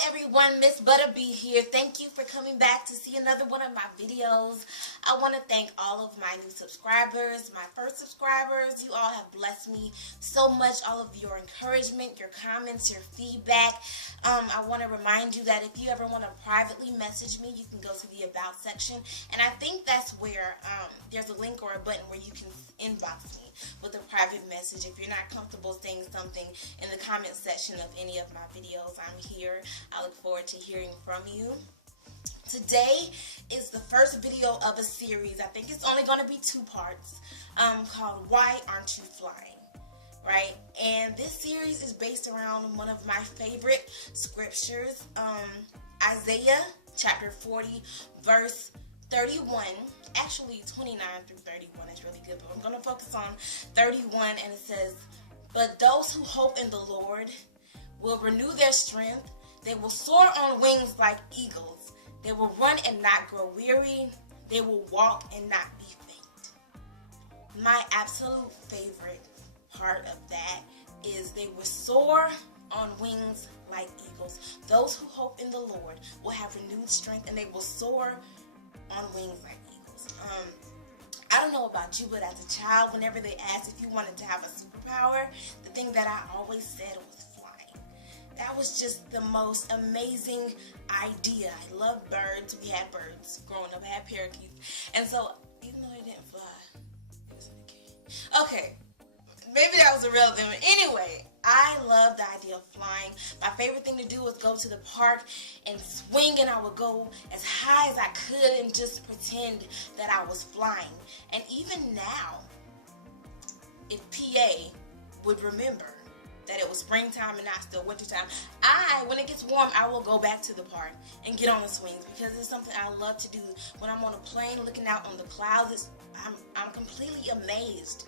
Hi everyone, MissButtahB here. Thank you for coming back to see another one of my videos. I want to thank all of my new subscribers, my first subscribers. You all have blessed me so much. All of your encouragement, your comments, your feedback. I want to remind you that if you ever want to privately message me, you can go to the About section. And I think that's where there's a link or a button where you can inbox me with a private message. If you're not comfortable saying something in the comment section of any of my videos, I'm here. I look forward to hearing from you. Today is the first video of a series. I think it's only going to be 2 parts, called Why Aren't You Flying? Right? And this series is based around one of my favorite scriptures, Isaiah chapter 40 verse 31, actually 29 through 31 is really good, but I'm going to focus on 31, and it says, "But those who hope in the Lord will renew their strength. They will soar on wings like eagles. They will run and not grow weary. They will walk and not be faint." My absolute favorite part of that is they will soar on wings like eagles. Those who hope in the Lord will have renewed strength, and they will soar on wings like eagles. I don't know about you, but as a child, whenever they asked if you wanted to have a superpower, the thing that I always said was flying. That was just the most amazing idea. I love birds. We had birds growing up. I had parakeets. And so, even though they didn't fly, it was in the cage. Okay, maybe that was irrelevant. Anyway, I love the idea of flying. My favorite thing to do was go to the park and swing, and I would go as high as I could and just pretend that I was flying. And even now, if PA would remember that it was springtime and not still wintertime, when it gets warm, I will go back to the park and get on the swings, because it's something I love to do. When I'm on a plane looking out on the clouds, I'm completely amazed.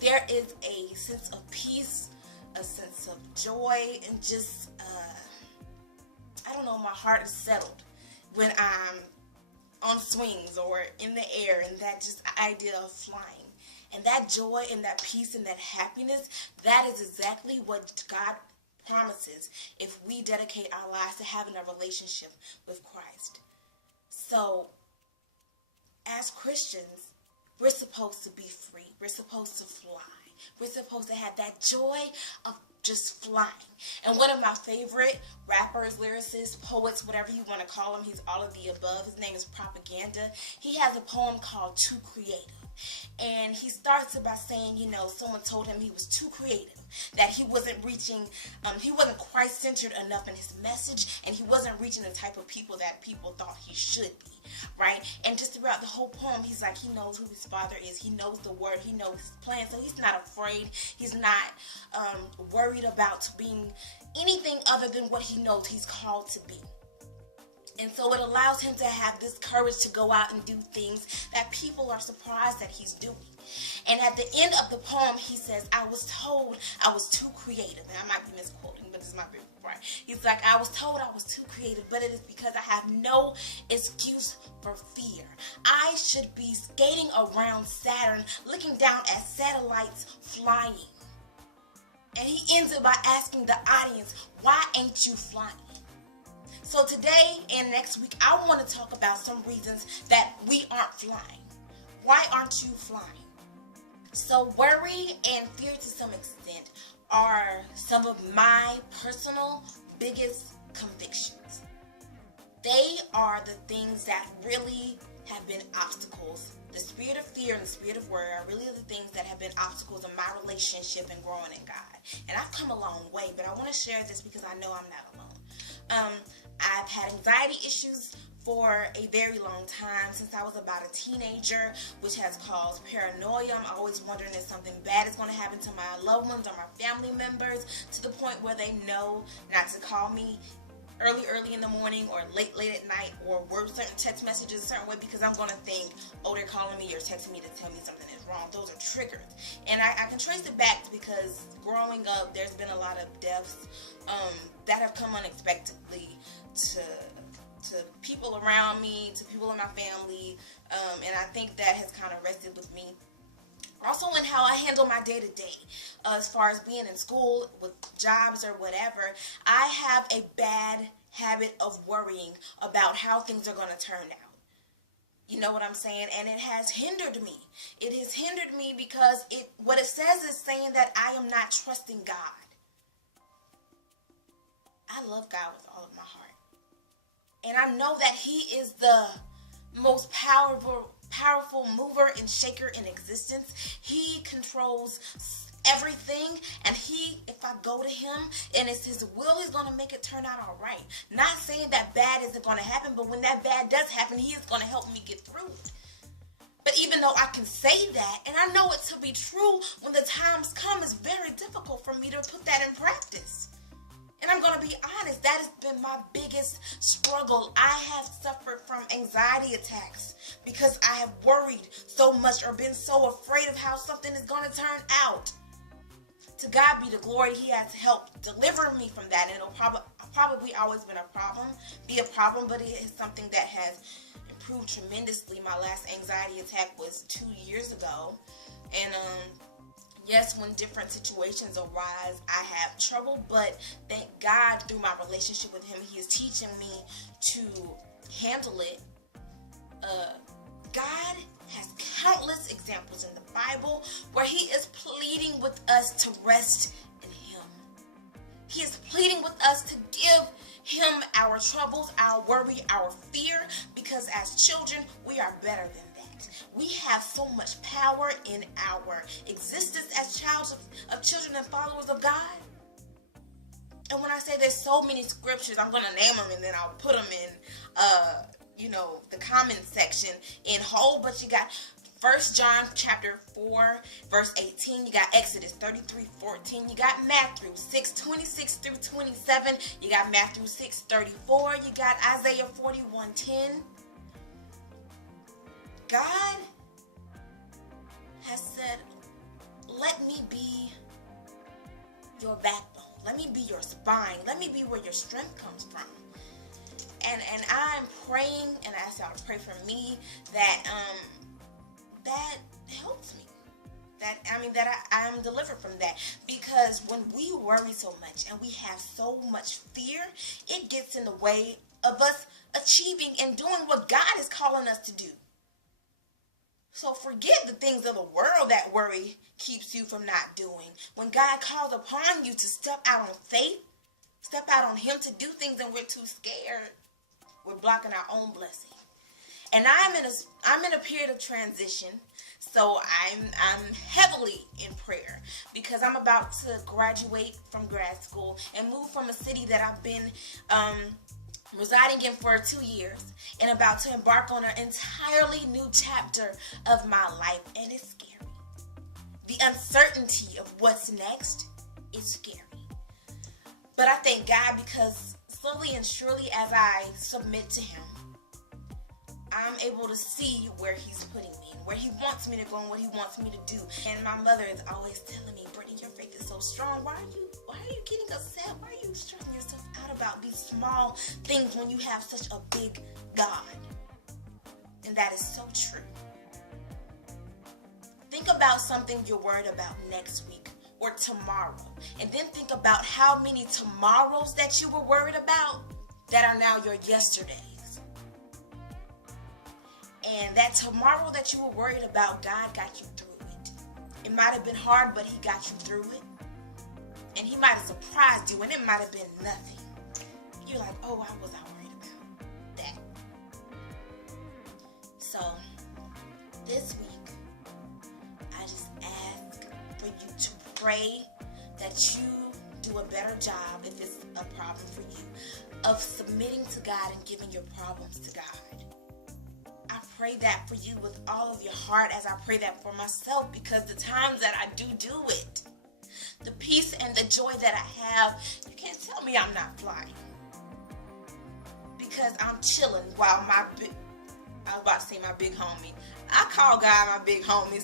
There is a sense of peace, a sense of joy, and just, I don't know, my heart is settled when I'm on swings or in the air, and that just idea of flying. And that joy and that peace and that happiness, that is exactly what God promises if we dedicate our lives to having a relationship with Christ. So, as Christians, we're supposed to be free. We're supposed to fly. We're supposed to have that joy of just flying. And one of my favorite rappers, lyricists, poets, whatever you want to call him, he's all of the above. His name is Propaganda. He has a poem called Too Creative. And he starts it by saying, you know, someone told him he was too creative, that he wasn't reaching, he wasn't Christ-centered enough in his message, and he wasn't reaching the type of people that people thought he should be, right? And just throughout the whole poem, he's like, he knows who his father is, he knows the word, he knows his plan, so he's not afraid, he's not worried about being anything other than what he knows he's called to be. And so it allows him to have this courage to go out and do things that people are surprised that he's doing. And at the end of the poem, he says, "I was told I was too creative." And I might be misquoting, but it's my favorite part. He's like, "I was told I was too creative, but it is because I have no excuse for fear. I should be skating around Saturn, looking down at satellites flying." And he ends it by asking the audience, "Why ain't you flying?" So today and next week, I want to talk about some reasons that we aren't flying. Why aren't you flying? So worry and fear, to some extent, are some of my personal biggest convictions. They are the things that really have been obstacles. The spirit of fear and the spirit of worry are really the things that have been obstacles in my relationship and growing in God. And I've come a long way, but I want to share this because I know I'm not alone. I've had anxiety issues for a very long time, since I was about a teenager, which has caused paranoia. I'm always wondering if something bad is going to happen to my loved ones or my family members, to the point where they know not to call me early in the morning or late at night, or word certain text messages a certain way, because I'm going to think, oh, they're calling me or texting me to tell me something is wrong. Those are triggers. And I can trace it back because growing up, there's been a lot of deaths that have come unexpectedly to people around me, to people in my family, and I think that has kind of rested with me Also in how I handle my day-to-day, as far as being in school, with jobs or whatever. I have a bad habit of worrying about how things are going to turn out. You know what I'm saying? And it has hindered me. It has hindered me because what it says is saying that I am not trusting God. I love God with all of my heart. And I know that He is the most powerful mover and shaker in existence. He controls everything, and if I go to Him and it's His will, He's going to make it turn out all right. Not saying that bad isn't going to happen, but when that bad does happen, He is going to help me get through it. But even though I can say that, and I know it to be true, when the times come, it's very difficult for me to put that in practice. And I'm going to be honest, that has been my biggest struggle. I have suffered from anxiety attacks because I have worried so much or been so afraid of how something is going to turn out. To God be the glory. He has helped deliver me from that. And it'll probably always be a problem, but it is something that has improved tremendously. My last anxiety attack was 2 years ago. And, yes, when different situations arise, I have trouble, but thank God through my relationship with Him, He is teaching me to handle it. God has countless examples in the Bible where He is pleading with us to rest in Him. He is pleading with us to give Him our troubles, our worry, our fear, because as children, we are better than that. We have so much power in our existence as children and followers of God. And when I say there's so many scriptures, I'm going to name them and then I'll put them in, the comment section in whole. But you got 1 John chapter 4, verse 18. You got Exodus 33:14. You got Matthew 6:26 through 27. You got Matthew 6:34. You got Isaiah 41:10. God has said, let me be your backbone. Let me be your spine. Let me be where your strength comes from. And I'm praying, and I ask y'all to pray for me, that that helps me. That I am delivered from that. Because when we worry so much and we have so much fear, it gets in the way of us achieving and doing what God is calling us to do. So forget the things of the world that worry keeps you from not doing. When God calls upon you to step out on faith, step out on Him to do things, and we're too scared, we're blocking our own blessing. And I'm in a period of transition, so I'm heavily in prayer because I'm about to graduate from grad school and move from a city that I've been residing in for 2 years and about to embark on an entirely new chapter of my life, and it's scary. The uncertainty of what's next is scary. But I thank God because slowly and surely as I submit to Him, I'm able to see where He's putting me and where He wants me to go and what He wants me to do. And my mother is always telling me, Brittany, your faith is so strong. Why are you getting upset? Why are you stressing yourself out about these small things when you have such a big God? And that is so true. Think about something you're worried about next week or tomorrow. And then think about how many tomorrows that you were worried about that are now your yesterdays. And that tomorrow that you were worried about, God got you through it. It might have been hard, but He got you through it. And He might have surprised you, and it might have been nothing. You're like, oh, why was I worried about that? So, this week, I just ask for you to pray that you do a better job, if it's a problem for you, of submitting to God and giving your problems to God. I pray that for you with all of your heart as I pray that for myself, because the times that I do it, the peace and the joy that I have, you can't tell me I'm not flying. Because I'm chilling while I was about to say my big homie. I call God my big homie.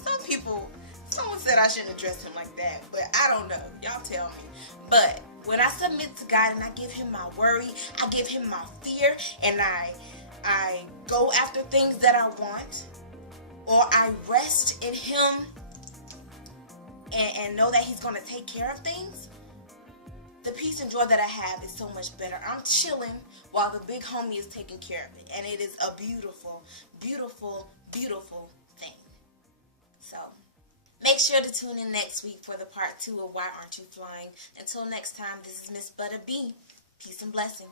Someone said I shouldn't address him like that, but I don't know. Y'all tell me. But when I submit to God and I give Him my worry, I give Him my fear, and I go after things that I want, or I rest in Him and know that he's going to take care of things, the peace and joy that I have is so much better. I'm chilling while the big homie is taking care of it. And it is a beautiful, beautiful, beautiful thing. So, make sure to tune in next week for the part 2 of Why Aren't You Flying. Until next time, this is MissButtahB. Peace and blessings.